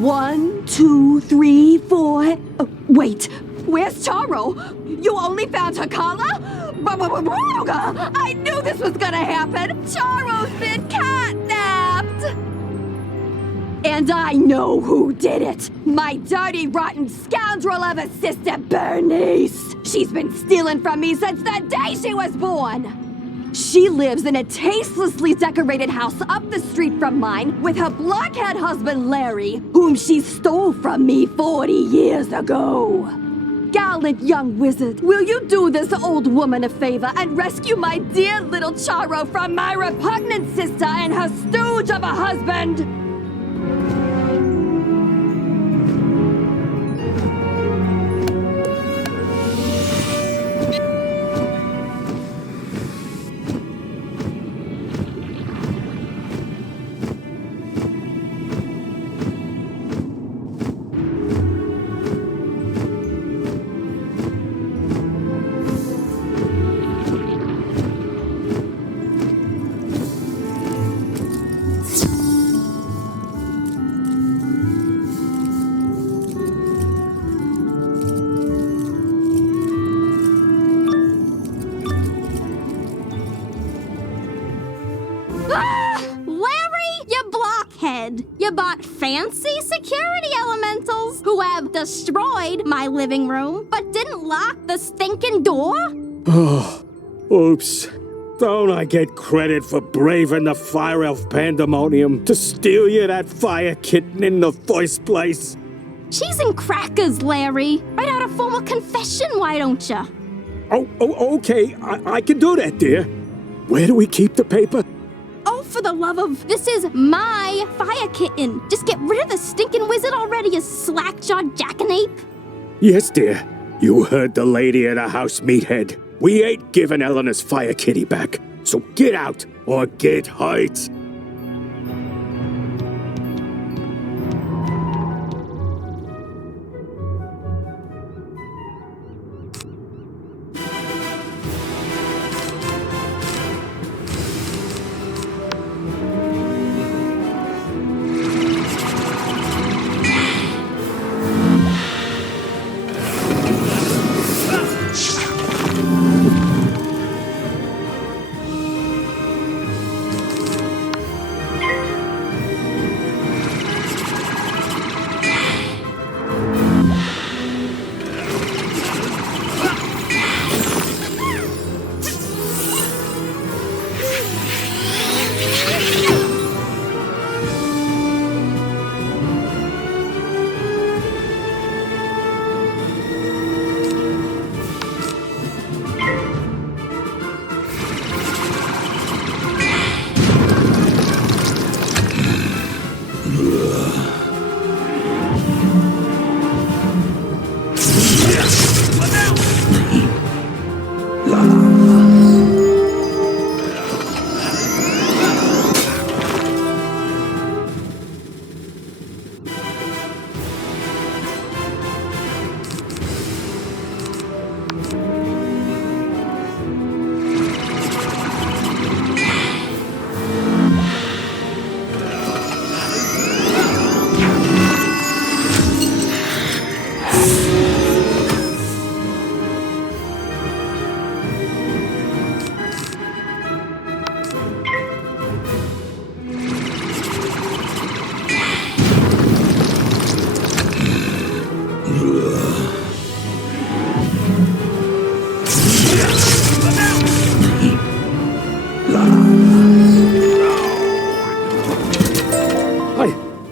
1, 2, 3, 4. Wait, where's Charo? You only found her collar? I knew this was gonna happen. Charo's been catnapped. And I know who did it. My dirty, rotten scoundrel of a sister, Bernice. She's been stealing from me since the day she was born. She lives in a tastelessly decorated house up the street from mine with her blockhead husband, Larry, whom she stole from me 40 years ago. Gallant young wizard, will you do this old woman a favor and rescue my dear little Charo from my repugnant sister and her stooge of a husband? Larry, you blockhead! You bought fancy security elementals who have destroyed my living room, but didn't lock the stinking door? Oh, oops. Don't I get credit for braving the fire elf pandemonium to steal you that fire kitten in the first place? Cheese and crackers, Larry. Write out a formal confession, why don't you? Oh, okay. I can do that, dear. Where do we keep the paper? Oh, for the love of... This is my fire kitten. Just get rid of the stinking wizard already, you slack-jawed jackanape. Yes, dear. You heard the lady at the house, meathead. We ain't giving Eleanor's fire kitty back. So get out or get hurt.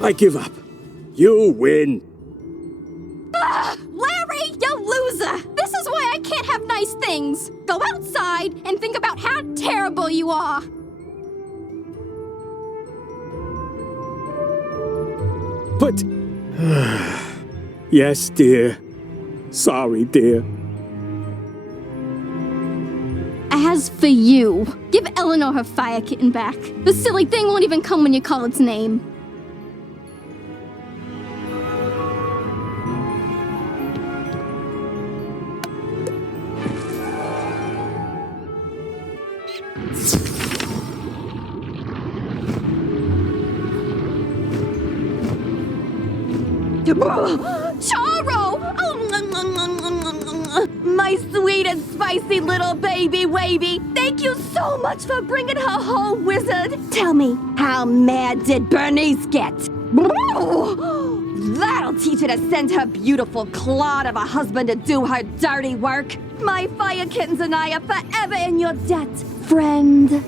I give up. You win. Larry, you loser! This is why I can't have nice things. Go outside and think about how terrible you are. But... Yes, dear. Sorry, dear. As for you, give Eleanor her fire kitten back. The silly thing won't even come when you call its name. Charo! My sweet and spicy little baby wavy, thank you so much for bringing her home, wizard. Tell me, how mad did Bernice get? That'll teach her to send her beautiful clod of a husband to do her dirty work. My fire kittens and I are forever in your debt, friend.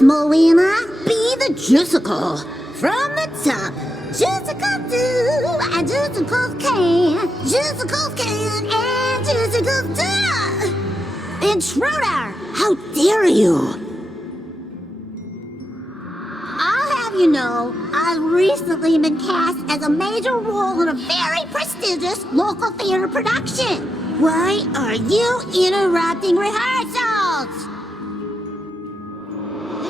Molina, be the juicycle. From the top, juicycle do, and juicicles can, and juicicles do. Intruder, how dare you? I'll have you know, I've recently been cast as a major role in a very prestigious local theater production. Why are you interrupting rehearsals?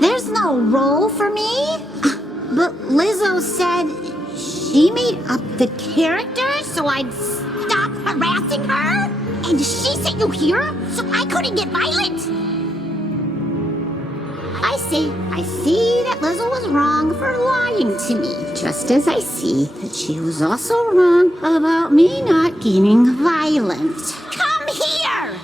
There's no role for me? But Lizzo said she made up the character so I'd stop harassing her? And she sent you here so I couldn't get violent? I see that Lizzo was wrong for lying to me, just as I see that she was also wrong about me not getting violent. Come here!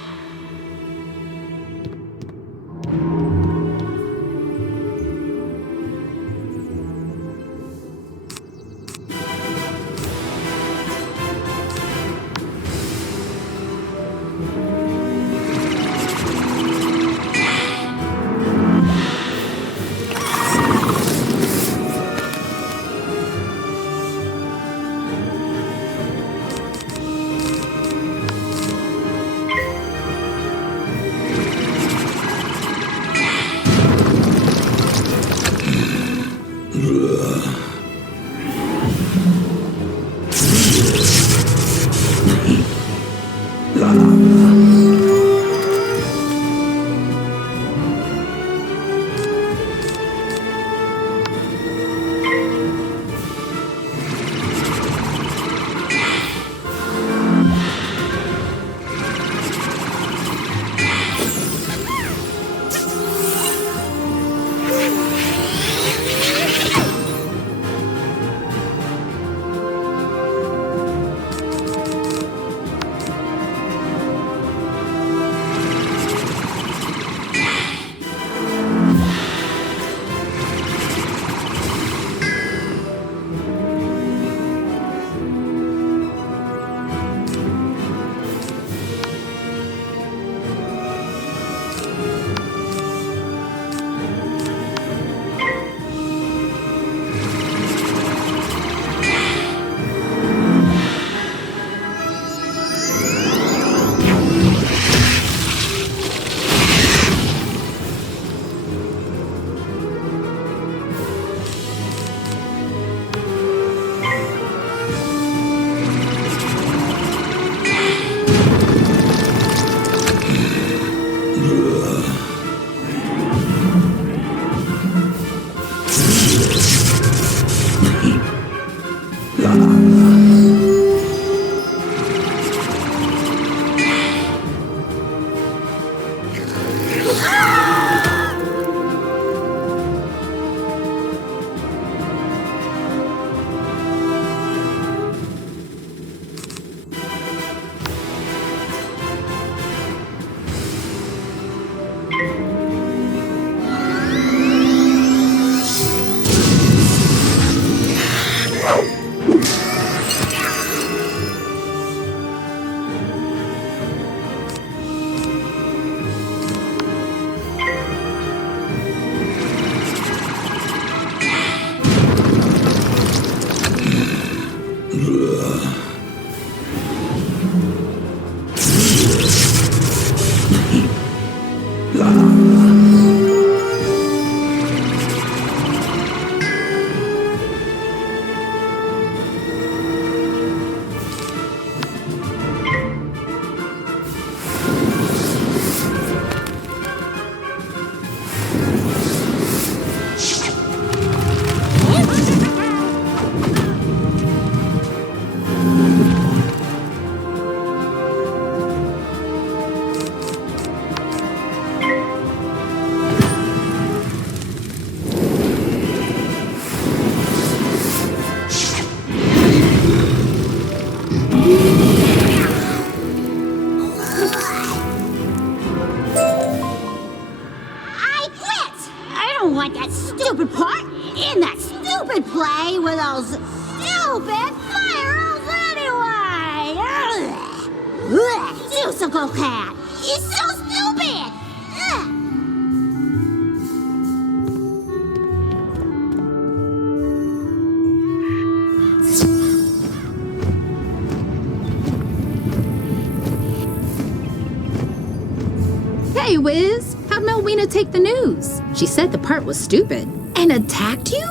stupid play with those stupid fire-elves anyway! Ugh. Musical Cat! He's so stupid! Ugh. Hey, Wiz, how'd Melwina take the news? She said the part was stupid. And attacked you?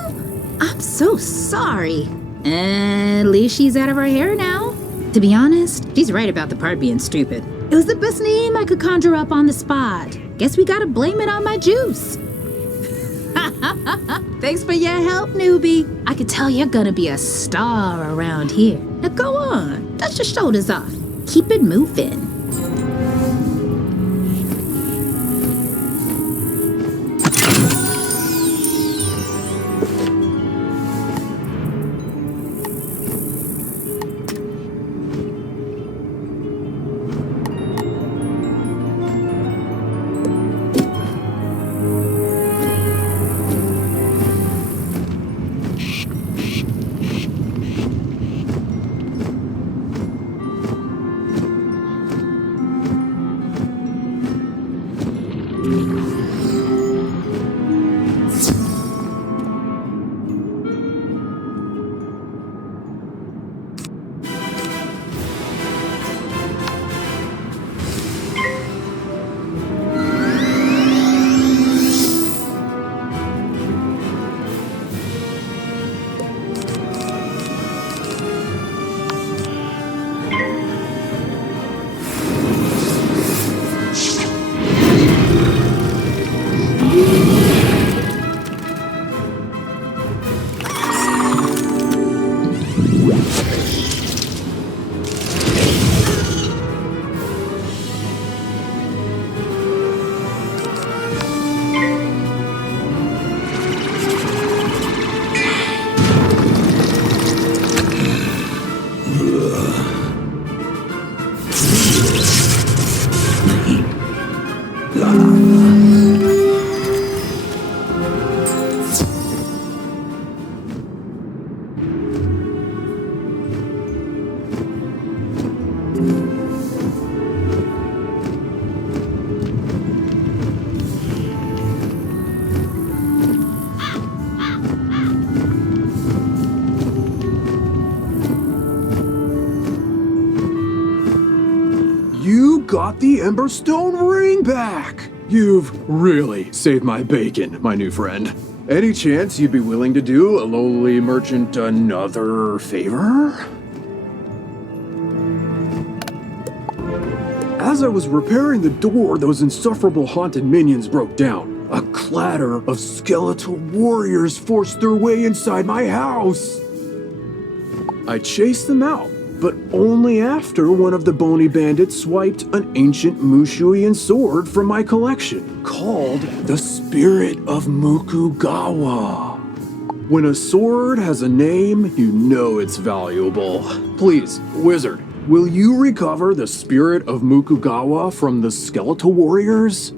I'm so sorry. At least she's out of her hair now. To be honest, she's right about the part being stupid. It was the best name I could conjure up on the spot. Guess we gotta blame it on my juice. Thanks for your help, newbie. I could tell you're gonna be a star around here. Now go on, dust your shoulders off. Keep it moving. Got the Emberstone ring back! You've really saved my bacon, my new friend. Any chance you'd be willing to do a lowly merchant another favor? As I was repairing the door, those insufferable haunted minions broke down. A clatter of skeletal warriors forced their way inside my house. I chased them out, but only after one of the bony bandits swiped an ancient Mushuian sword from my collection, called the Spirit of Mukugawa. When a sword has a name, you know it's valuable. Please, wizard, will you recover the Spirit of Mukugawa from the skeletal warriors?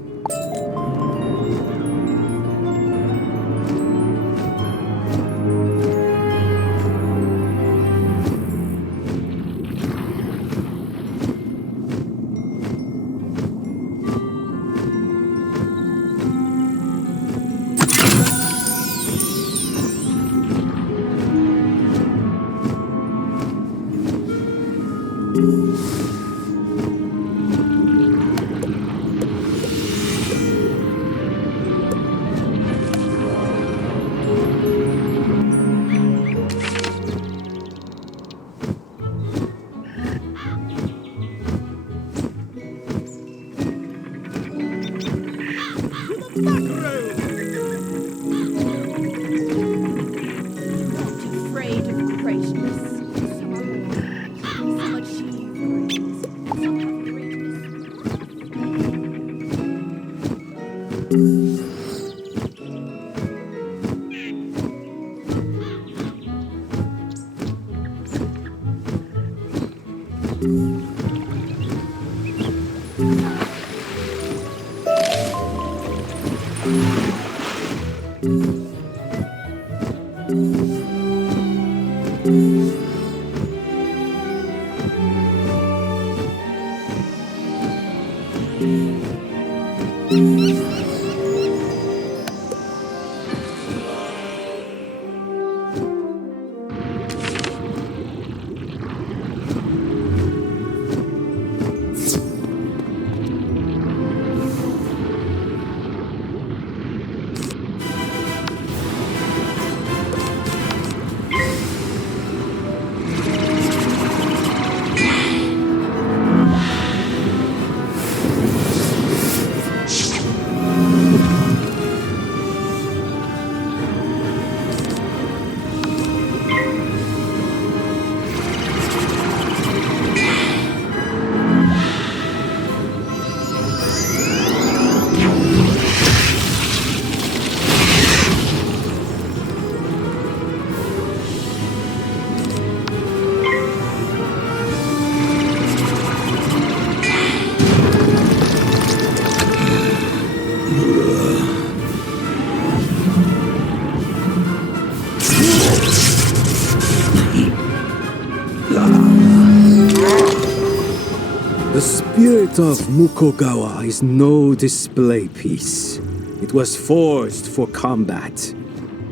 The spirit of Mukogawa is no display piece. It was forged for combat.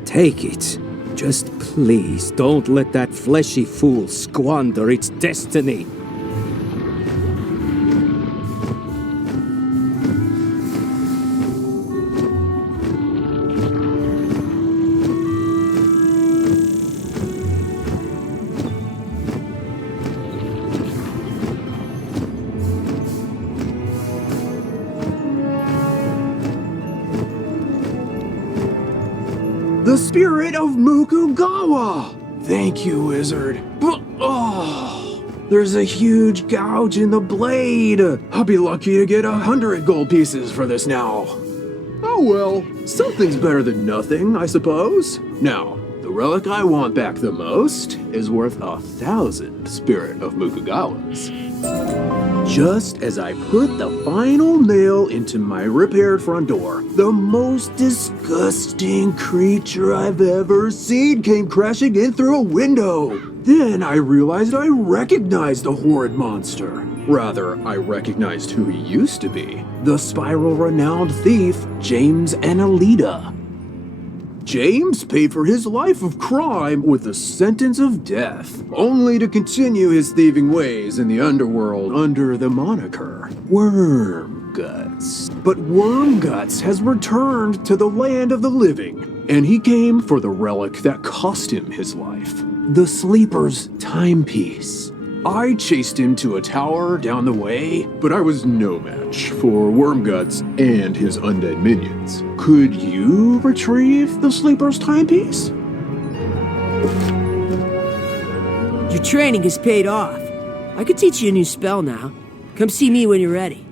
Take it. Just please don't let that fleshy fool squander its destiny. The spirit of Mukugawa! Thank you, wizard. But, there's a huge gouge in the blade. I'll be lucky to get 100 gold pieces for this now. Oh well, something's better than nothing, I suppose. Now, the relic I want back the most is worth 1,000 spirit of Mukugawas. Just as I put the final nail into my repaired front door, the most disgusting creature I've ever seen came crashing in through a window. Then I realized I recognized the horrid monster. Rather, I recognized who he used to be. The spiral-renowned thief, James Annalita. James paid for his life of crime with a sentence of death, only to continue his thieving ways in the underworld under the moniker Wormguts. But Wormguts has returned to the land of the living, and he came for the relic that cost him his life, the Sleeper's timepiece. I chased him to a tower down the way, but I was no match for Wormguts and his undead minions. Could you retrieve the Sleeper's timepiece? Your training has paid off. I could teach you a new spell now. Come see me when you're ready.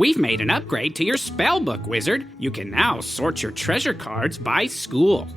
We've made an upgrade to your spellbook, wizard. You can now sort your treasure cards by school.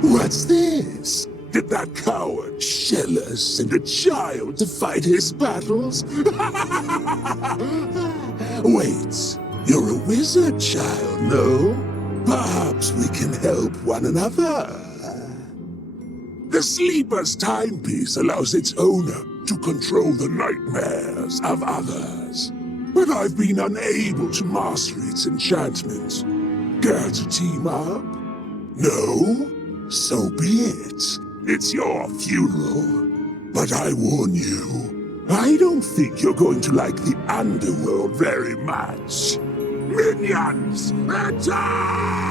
What's this? Did that coward shell us send a child to fight his battles? Wait, you're a wizard child, no? Perhaps we can help one another. The Sleeper's timepiece allows its owner to control the nightmares of others. But I've been unable to master its enchantments. Care to team up? No? So be it. It's your funeral. But I warn you, I don't think you're going to like the underworld very much. Minions, attack!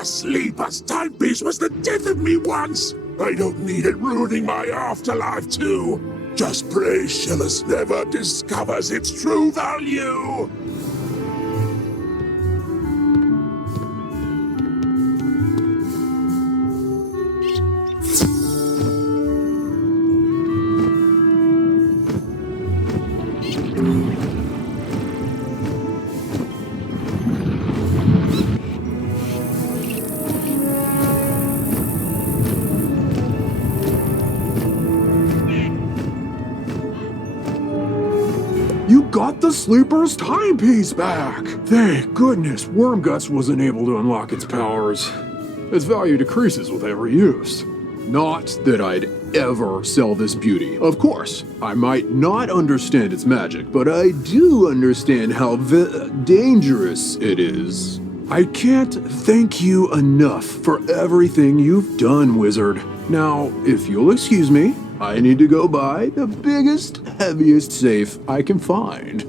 The Sleeper's timepiece was the death of me once. I don't need it ruining my afterlife too. Just pray Shillis never discovers its true value. Got the Sleeper's timepiece back! Thank goodness Wormguts wasn't able to unlock its powers. Its value decreases with every use. Not that I'd ever sell this beauty. Of course, I might not understand its magic, but I do understand how dangerous it is. I can't thank you enough for everything you've done, Wizard. Now, if you'll excuse me, I need to go buy the biggest, heaviest safe I can find.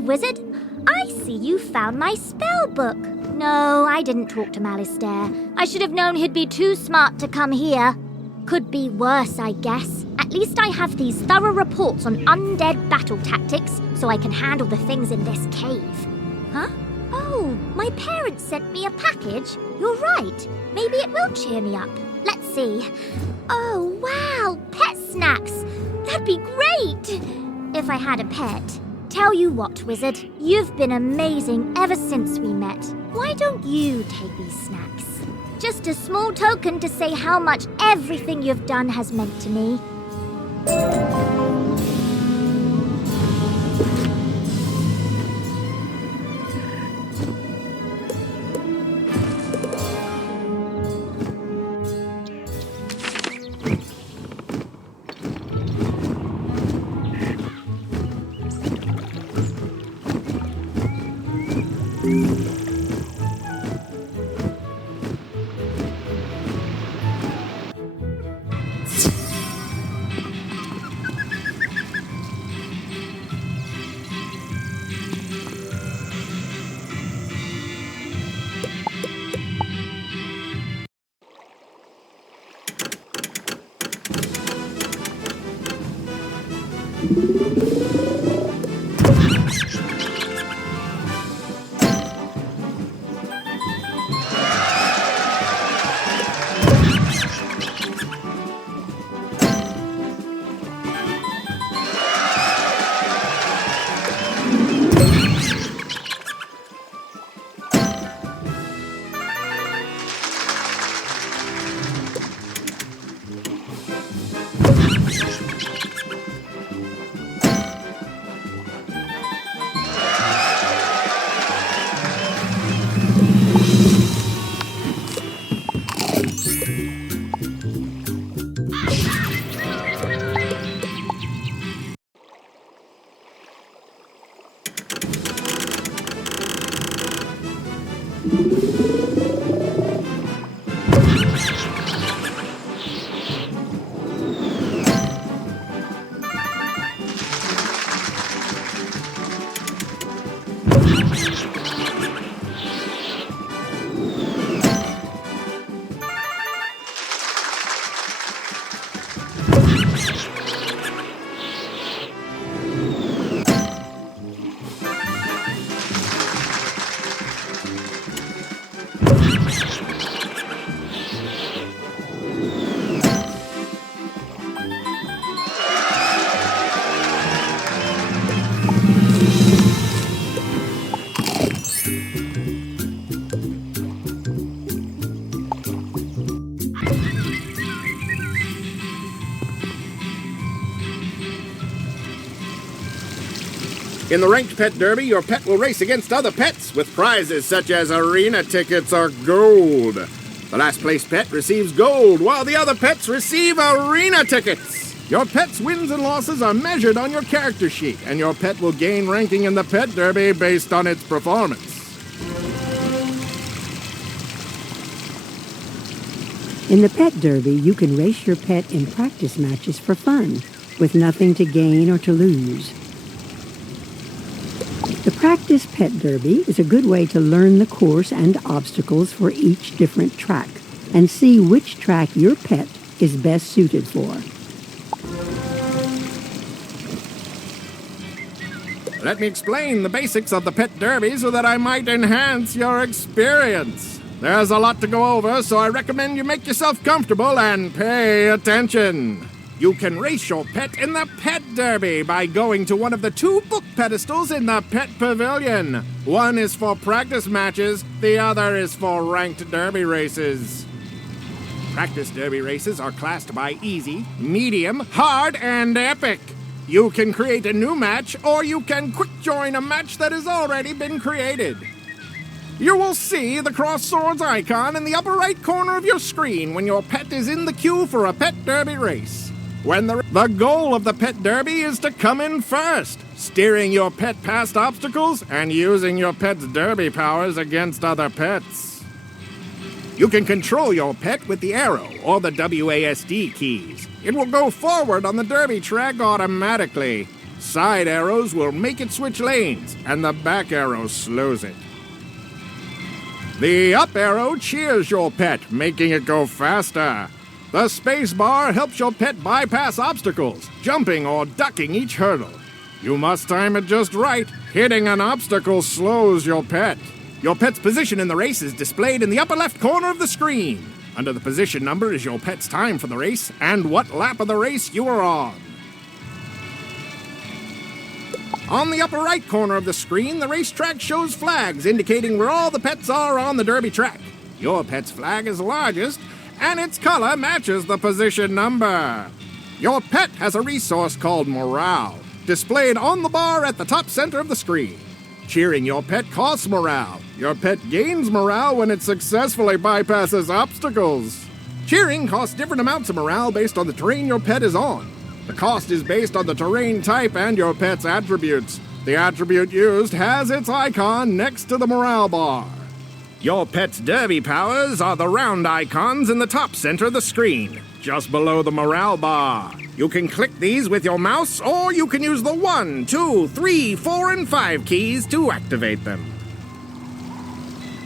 Wizard, I see you found my spell book. No, I didn't talk to Malistaire. I should have known he'd be too smart to come here. Could be worse, I guess. At least I have these thorough reports on undead battle tactics, so I can handle the things in this cave. Huh? Oh, my parents sent me a package. You're right. Maybe it will cheer me up. Let's see. Oh, wow, pet snacks. That'd be great if I had a pet. Tell you what, Wizard, you've been amazing ever since we met. Why don't you take these snacks? Just a small token to say how much everything you've done has meant to me. In the Ranked Pet Derby, your pet will race against other pets with prizes such as arena tickets or gold. The last place pet receives gold, while the other pets receive arena tickets. Your pet's wins and losses are measured on your character sheet, and your pet will gain ranking in the Pet Derby based on its performance. In the Pet Derby, you can race your pet in practice matches for fun, with nothing to gain or to lose. The Practice Pet Derby is a good way to learn the course and obstacles for each different track, and see which track your pet is best suited for. Let me explain the basics of the Pet Derby so that I might enhance your experience. There's a lot to go over, so I recommend you make yourself comfortable and pay attention. You can race your pet in the Pet Derby by going to one of the 2 book pedestals in the Pet Pavilion. One is for practice matches, the other is for ranked derby races. Practice derby races are classed by easy, medium, hard, and epic. You can create a new match, or you can quick join a match that has already been created. You will see the cross swords icon in the upper right corner of your screen when your pet is in the queue for a Pet Derby race. The goal of the Pet Derby is to come in first, steering your pet past obstacles and using your pet's derby powers against other pets. You can control your pet with the arrow or the WASD keys. It will go forward on the derby track automatically. Side arrows will make it switch lanes, and the back arrow slows it. The up arrow cheers your pet, making it go faster. The space bar helps your pet bypass obstacles, jumping or ducking each hurdle. You must time it just right. Hitting an obstacle slows your pet. Your pet's position in the race is displayed in the upper left corner of the screen. Under the position number is your pet's time for the race and what lap of the race you are on. On the upper right corner of the screen, the racetrack shows flags indicating where all the pets are on the derby track. Your pet's flag is largest, and its color matches the position number. Your pet has a resource called morale, displayed on the bar at the top center of the screen. Cheering your pet costs morale. Your pet gains morale when it successfully bypasses obstacles. Cheering costs different amounts of morale based on the terrain your pet is on. The cost is based on the terrain type and your pet's attributes. The attribute used has its icon next to the morale bar. Your pet's derby powers are the round icons in the top center of the screen, just below the morale bar. You can click these with your mouse, or you can use the 1, 2, 3, 4, and 5 keys to activate them.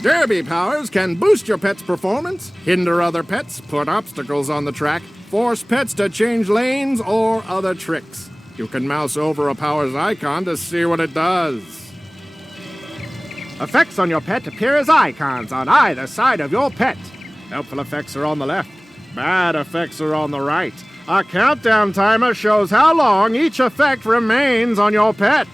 Derby powers can boost your pet's performance, hinder other pets, put obstacles on the track, force pets to change lanes, or other tricks. You can mouse over a powers icon to see what it does. Effects on your pet appear as icons on either side of your pet. Helpful effects are on the left. Bad effects are on the right. A countdown timer shows how long each effect remains on your pet.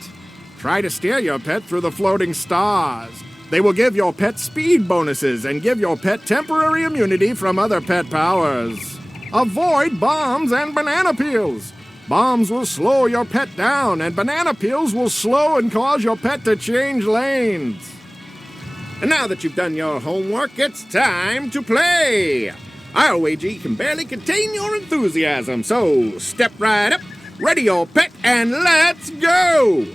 Try to steer your pet through the floating stars. They will give your pet speed bonuses and give your pet temporary immunity from other pet powers. Avoid bombs and banana peels. Bombs will slow your pet down, and banana peels will slow and cause your pet to change lanes. And now that you've done your homework, it's time to play. I'll wager you can barely contain your enthusiasm, so step right up, ready your pet, and let's go!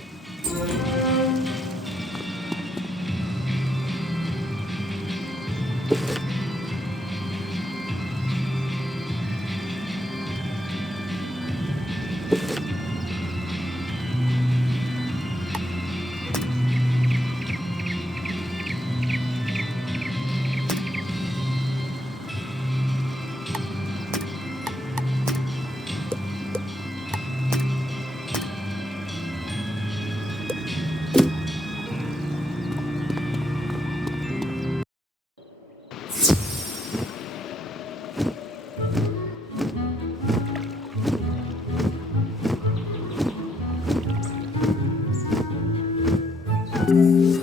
you.